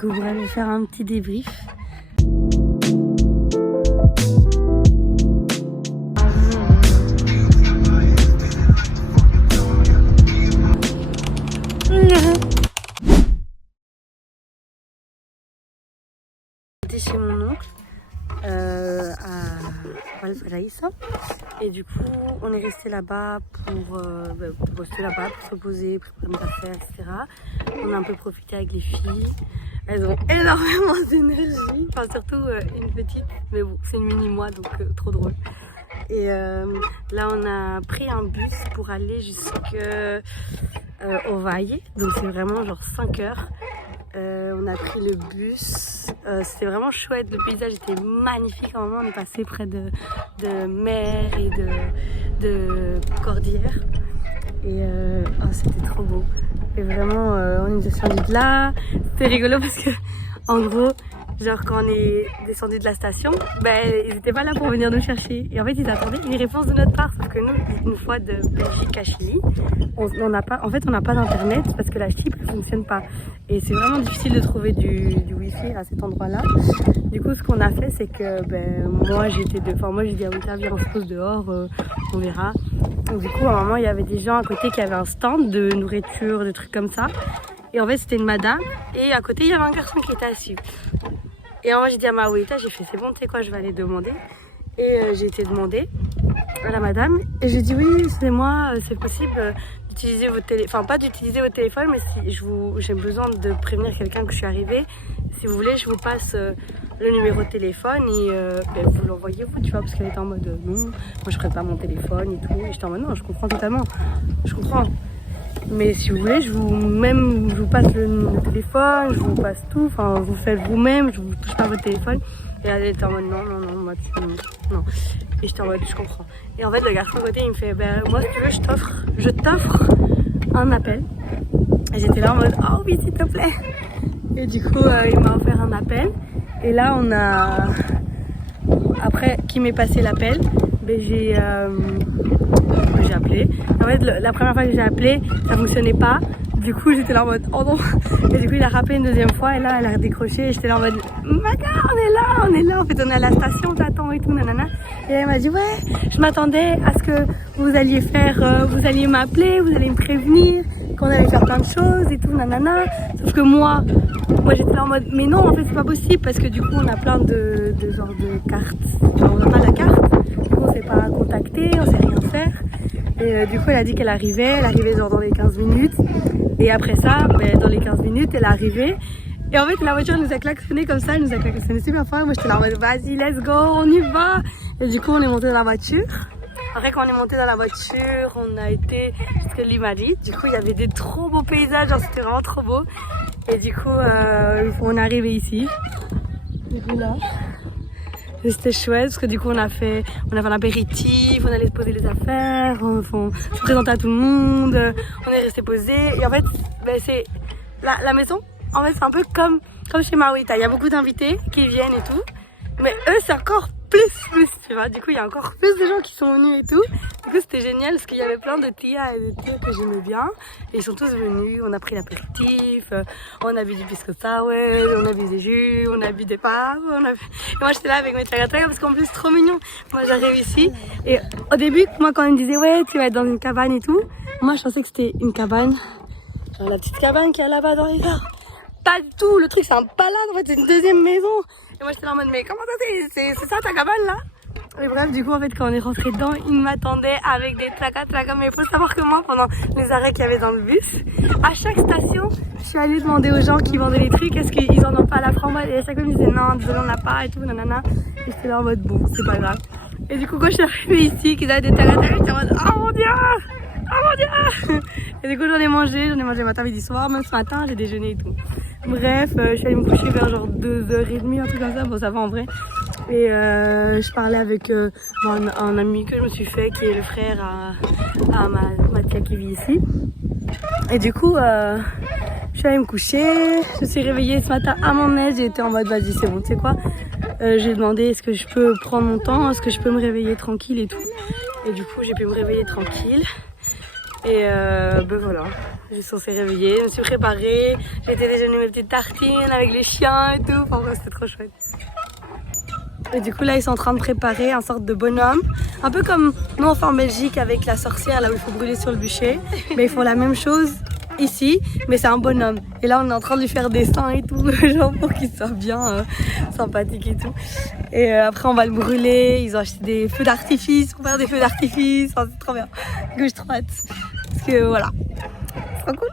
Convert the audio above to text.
Coucou, je vais faire un petit débrief. J'étais chez mon oncle à Valparaiso et du coup on est resté là-bas pour rester là-bas, pour se reposer, préparer nos affaires, etc. On a un peu profité avec les filles. Elles ont énormément d'énergie, enfin surtout une petite, mais bon c'est une mini-moi donc trop drôle. Et là on a pris un bus pour aller jusqu'au Valle, donc c'est vraiment genre 5 heures. On a pris le bus, c'était vraiment chouette, le paysage était magnifique. À un moment on est passé près de mer et de cordillère et c'était trop beau. Et vraiment on est descendu de là, c'était rigolo parce que en gros genre quand on est descendu de la station, ils étaient pas là pour venir nous chercher. Et en fait ils attendaient une réponse de notre part. Sauf que nous, une fois de Belgique à Chili, on n'a pas d'internet parce que la fibre ne fonctionne pas. Et c'est vraiment difficile de trouver du wifi à cet endroit-là. Du coup ce qu'on a fait c'est que moi j'ai dit à Wita viens on se pose dehors, on verra. Donc du coup à un moment il y avait des gens à côté qui avaient un stand de nourriture, de trucs comme ça. Et en fait c'était une madame et à côté il y avait un garçon qui était assis. Et moi j'ai dit à ma Wita, j'ai fait c'est bon, tu sais quoi, je vais aller demander. Et j'ai été demander à la madame et j'ai dit oui, excusez-moi, c'est possible d'utiliser votre téléphone, enfin pas d'utiliser votre téléphone, mais si j'ai besoin de prévenir quelqu'un que je suis arrivée, si vous voulez je vous passe le numéro de téléphone et vous l'envoyez vous, tu vois, parce qu'elle était en mode non, moi je prête pas mon téléphone et tout. Et j'étais en mode non, je comprends totalement, je comprends. Mais si vous voulez, je vous passe le téléphone, je vous passe tout, enfin vous faites vous-même, je vous touche pas votre téléphone. Et elle était en mode non, moi non. Et j'étais en mode je comprends. Et en fait le garçon à côté il me fait moi si tu veux je t'offre un appel. Et j'étais là en mode oh oui s'il te plaît. Et du coup il m'a offert un appel. Et là on a, après qu'il m'ait passé l'appel, j'ai appelé. En fait la première fois que j'ai appelé ça fonctionnait pas. Du coup j'étais là en mode oh non. Et du coup il a rappelé une deuxième fois et là elle a décroché et j'étais là en mode Maga on est là, en fait on est à la station, t'attends et tout nanana. Et elle m'a dit ouais je m'attendais à ce que vous alliez m'appeler, vous alliez me prévenir qu'on allait faire plein de choses et tout nanana. Sauf que moi j'étais là en mode mais non en fait c'est pas possible parce que du coup on a plein de genres de cartes. Enfin, on n'a pas la carte, du coup on s'est pas contacté, on sait rien faire. Et du coup elle a dit qu'elle arrivait genre dans les 15 minutes. Et après ça, dans les 15 minutes, elle est arrivée. Et en fait, la voiture nous a klaxonné comme ça, elle nous a klaxonné super fort. Moi, j'étais là en mode, vas-y, let's go, on y va. Et du coup, on est monté dans la voiture. Après, quand on est monté dans la voiture, on a été jusqu'à Limari. Du coup, il y avait des trop beaux paysages, genre, c'était vraiment trop beau. Et du coup, on est arrivé ici. Du coup, là. C'était chouette parce que du coup on a fait un apéritif, on allait se poser les affaires, on se présentait à tout le monde, on est resté posé. Et en fait c'est la maison, en fait c'est un peu comme chez Mawita, il y a beaucoup d'invités qui viennent et tout, mais eux c'est encore plus tu vois. Du coup il y a encore plus de gens qui sont venus et tout. Du coup c'était génial parce qu'il y avait plein de tia et de tia que j'aimais bien et ils sont tous venus. On a pris l'apéritif, on a bu du pisco sour, on a bu des jus, on a bu des paves, et moi j'étais là avec mes tchaga parce qu'en plus c'est trop mignon. Moi j'arrive ici et au début moi quand ils me disaient ouais tu vas être dans une cabane et tout, moi je pensais que c'était une cabane, genre la petite cabane qui est là-bas dans les arbres. Pas du tout, le truc c'est un palade en fait, c'est une deuxième maison. Et moi j'étais là en mode mais comment ça c'est ça ta cabane là? Et bref du coup en fait quand on est rentré dedans ils m'attendaient avec des tlaca. Mais il faut savoir que moi pendant les arrêts qu'il y avait dans le bus, à chaque station je suis allée demander aux gens qui vendaient les trucs est-ce qu'ils en ont pas à la framboise. Et à chaque fois ils me disaient non désolé on n'a pas et tout nanana. Et j'étais là en mode bon c'est pas grave. Et du coup quand je suis arrivée ici qu'ils avaient des tlaca j'étais en mode oh mon dieu. Et du coup j'en ai mangé matin midi soir, même ce matin j'ai déjeuné et tout. Bref, je suis allée me coucher vers genre 2h30, un truc comme ça, bon ça va en vrai. Et je parlais avec un ami que je me suis fait qui est le frère à ma tia qui vit ici. Et du coup je suis allée me coucher, je me suis réveillée ce matin à mon aise, j'ai été en mode vas-y c'est bon tu sais quoi. J'ai demandé est-ce que je peux prendre mon temps, est-ce que je peux me réveiller tranquille et tout. Et du coup j'ai pu me réveiller tranquille. Et ben voilà, j'ai censé réveiller, je me suis préparée, j'ai été déjeuner mes petites tartines avec les chiens et tout, enfin bref, c'était trop chouette. Et du coup là ils sont en train de préparer un sorte de bonhomme, un peu comme nous on fait en Belgique avec la sorcière là où il faut brûler sur le bûcher, mais ils font la même chose ici, mais c'est un bonhomme. Et là on est en train de lui faire des seins et tout, genre pour qu'il soit bien sympathique et tout. Et après on va le brûler, ils ont acheté des feux d'artifice pour faire des feux d'artifice, enfin, c'est trop bien. Du coup j'ai trop hâte, parce que voilà, c'est trop cool.